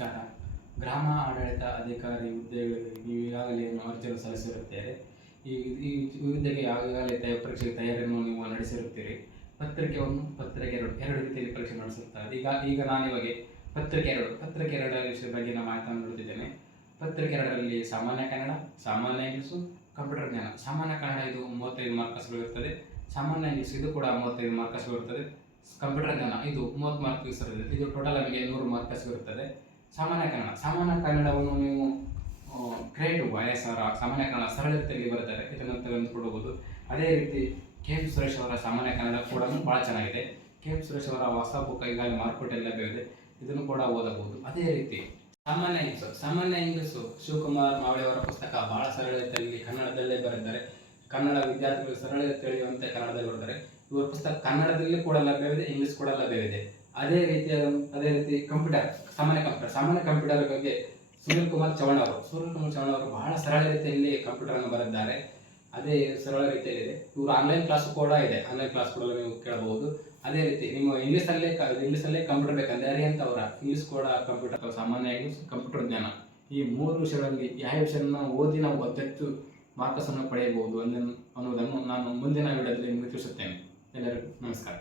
ನಮಸ್ಕಾರ. ಗ್ರಾಮ ಆಡಳಿತ ಅಧಿಕಾರಿ ಹುದ್ದೆಗಳಿಗೆ ನೀವು ಈಗಾಗಲೇ ಅರ್ಜಿಯನ್ನು ಸಲ್ಲಿಸಿರುತ್ತೀರಿ. ಈ ಈ ಹುದ್ದೆಗೆ ಈಗಾಗಲೇ ಪರೀಕ್ಷೆಗೆ ತಯಾರಿಯನ್ನು ನೀವು ನಡೆಸಿರುತ್ತೀರಿ. ಪತ್ರಿಕೆ 1, ಪತ್ರಿಕೆ 2 ಎರಡು ರೀತಿಯಲ್ಲಿ ಪರೀಕ್ಷೆ ನಡೆಸುತ್ತಾರೆ. ಈಗ ನಾನಿವಾಗ ಪತ್ರಿಕೆ 2 ವಿಷಯದ ಬಗ್ಗೆ ನಾನು ಮಾತನಾಡುತ್ತಿದ್ದೇನೆ. ಪತ್ರಿಕೆ 2ರಲ್ಲಿ ಸಾಮಾನ್ಯ ಕನ್ನಡ, ಸಾಮಾನ್ಯ ಇಂಗ್ಲೀಷು, ಕಂಪ್ಯೂಟರ್ ಜ್ಞಾನ. ಸಾಮಾನ್ಯ ಕನ್ನಡ ಇದು 35 ಮಾರ್ಕ್ಸ್ಗಳು ಇರುತ್ತದೆ. ಸಾಮಾನ್ಯ ಇಂಗ್ಲೀಷ್ ಇದು ಕೂಡ 35 ಮಾರ್ಕ್ಸ್ಗಳು ಇರುತ್ತದೆ. ಕಂಪ್ಯೂಟರ್ ಜ್ಞಾನ ಇದು 30 ಮಾರ್ಕ್ಸ್ ಇರುತ್ತದೆ. ಇದು ಟೋಟಲ್ ಆಗಿ 100 ಮಾರ್ಕ್ಸ್ ಇರುತ್ತದೆ. ಸಾಮಾನ್ಯ ಕನ್ನಡವನ್ನು ನೀವು ಗ್ರೇಡ್ ವಯಸ್ಸರ ಸಾಮಾನ್ಯ ಕನ್ನಡ ಸರಳ ರೀತಿಯಲ್ಲಿ ಬರುತ್ತಾರೆ, ಇದನ್ನು ತೆಗೆದುಕೊಡಬಹುದು. ಅದೇ ರೀತಿ KM ಸುರೇಶ್ ಅವರ ಸಾಮಾನ್ಯ ಕನ್ನಡ ಕೂಡ ಭಾಳ ಚೆನ್ನಾಗಿದೆ. KM ಸುರೇಶ್ ಅವರ ಹೊಸ ಬುಕ್ ಈಗಾಗಲೇ ಮಾರುಕಟ್ಟೆಯಲ್ಲಿ ಲಭ್ಯವಿದೆ, ಇದನ್ನು ಕೂಡ ಓದಬಹುದು. ಅದೇ ರೀತಿ ಸಾಮಾನ್ಯ ಇಂಗ್ಲೀಷು ಶಿವಕುಮಾರ್ ಮಾವಳಿ ಅವರ ಪುಸ್ತಕ ಬಹಳ ಸರಳ ರೀತಿಯಲ್ಲಿ ಕನ್ನಡದಲ್ಲೇ ಬರೆದಿದ್ದಾರೆ. ಕನ್ನಡ ವಿದ್ಯಾರ್ಥಿಗಳು ಸರಳ ತಿಳಿಯುವಂತೆ ಕನ್ನಡದಲ್ಲಿ ಬರೆದಿದ್ದಾರೆ. ಇವರ ಪುಸ್ತಕ ಕನ್ನಡದಲ್ಲಿ ಕೂಡ ಲಭ್ಯವಿದೆ, ಇಂಗ್ಲಿಷ್ ಕೂಡ ಲಭ್ಯವಿದೆ. ಅದೇ ರೀತಿ ಸಾಮಾನ್ಯ ಕಂಪ್ಯೂಟರ್ ಬಗ್ಗೆ ಸುನಿಲ್ ಕುಮಾರ್ ಚೌಹಾಣ್ ಅವರು ಬಹಳ ಸರಳ ರೀತಿಯಲ್ಲಿ ಕಂಪ್ಯೂಟರ್ ಅನ್ನು ಬರೆದಿದ್ದಾರೆ. ಅದೇ ಸರಳ ರೀತಿಯಲ್ಲಿದೆ. ಇವರು ಆನ್ಲೈನ್ ಕ್ಲಾಸ್ ಕೂಡ ಇದೆ, ಆನ್ಲೈನ್ ಕ್ಲಾಸ್ ಕೂಡ ನೀವು ಕೇಳಬಹುದು. ಅದೇ ರೀತಿ ನಿಮ್ಮ ಇಂಗ್ಲೀಷಲ್ಲೇ ಕಂಪ್ಯೂಟರ್ ಬೇಕಂದ್ರೆ ಅರಿಯಂತ ಅವರ ಇಂಗ್ಲೀಷ್ ಕೂಡ ಕಂಪ್ಯೂಟರ್, ಸಾಮಾನ್ಯ ಇಂಗ್ಲೀಷ್, ಕಂಪ್ಯೂಟರ್ ಜ್ಞಾನ, ಈ 3 ವಿಷಯಗಳಲ್ಲಿ ಯಾವ ವಿಷಯವನ್ನು ಓದಿ ನಾವು ಅತ್ಯಂತ ಮಾರ್ಕ್ಸ್ ಅನ್ನು ಪಡೆಯಬಹುದು ಅನ್ನೋದನ್ನು ನಾನು ಮುಂದಿನ ವಿಡಿಯೋದಲ್ಲಿ ನಿಮಗೆ ತಿಳಿಸುತ್ತೇನೆ. ಎಲ್ಲರಿಗೂ ನಮಸ್ಕಾರ.